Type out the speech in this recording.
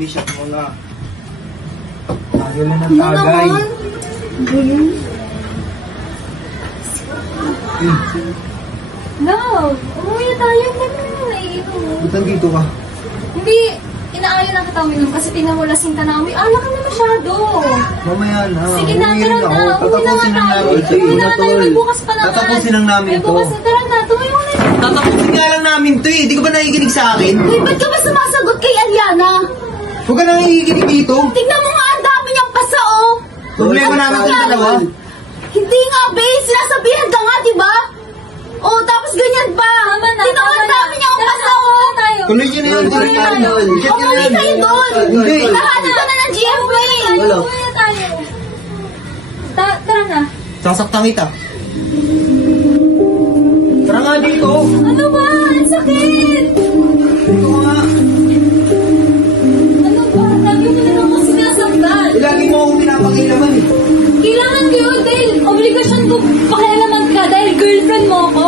pulisya mo na. Ayaw na ng tagay. Love, umuwi na tayo. Ba't mo na naiinom? Ba't nandito ka? Hindi, inaayon na kita uminom kasi tinamulasing ka na uwi. Alak ka na masyado. Mamaya na. Sige na, Umuwi tara rin na. ako. Uwi na nga Tatapusin lang tayo. namin to Uwi na nga tayo. May bukas pa naman. Tatapusin lang namin May to. bukas na. Tara na, tumayo na. Tatapusin nga lang namin to eh. Di ka ba nakikinig sa akin? Uy, ba't ka ba sumasagot kay Aliana? Huwag ka nakikinig dito. Tignan mo nga ang dami niyang pasa, oh. Problema namin yung dalawa. Hindi nga, babe. Sinasabihan ka nga, di ba? Oh, tapos ganyan pa. Tama na, Tignan mo tama ang na. dami niyang Tara pasa, na, oh. uwi tayo. Tuloy nyo na yun. Tuloy nyo na yun. Check nyo na Umuwi yun. kayo doon. Hindi. Lahatid ka na ng GFA. Wala. Uwi na tayo. Tara na. Sasaktan kita. Tara nga dito. Ano ba? Ang sakit! Dito nga. Ano ba? Lagi mo na lang ako sinasaktan. Lagi mo akong pinapakilaman eh. Kailangan ko yun dahil obligasyon ko pakialaman ka dahil girlfriend mo ako.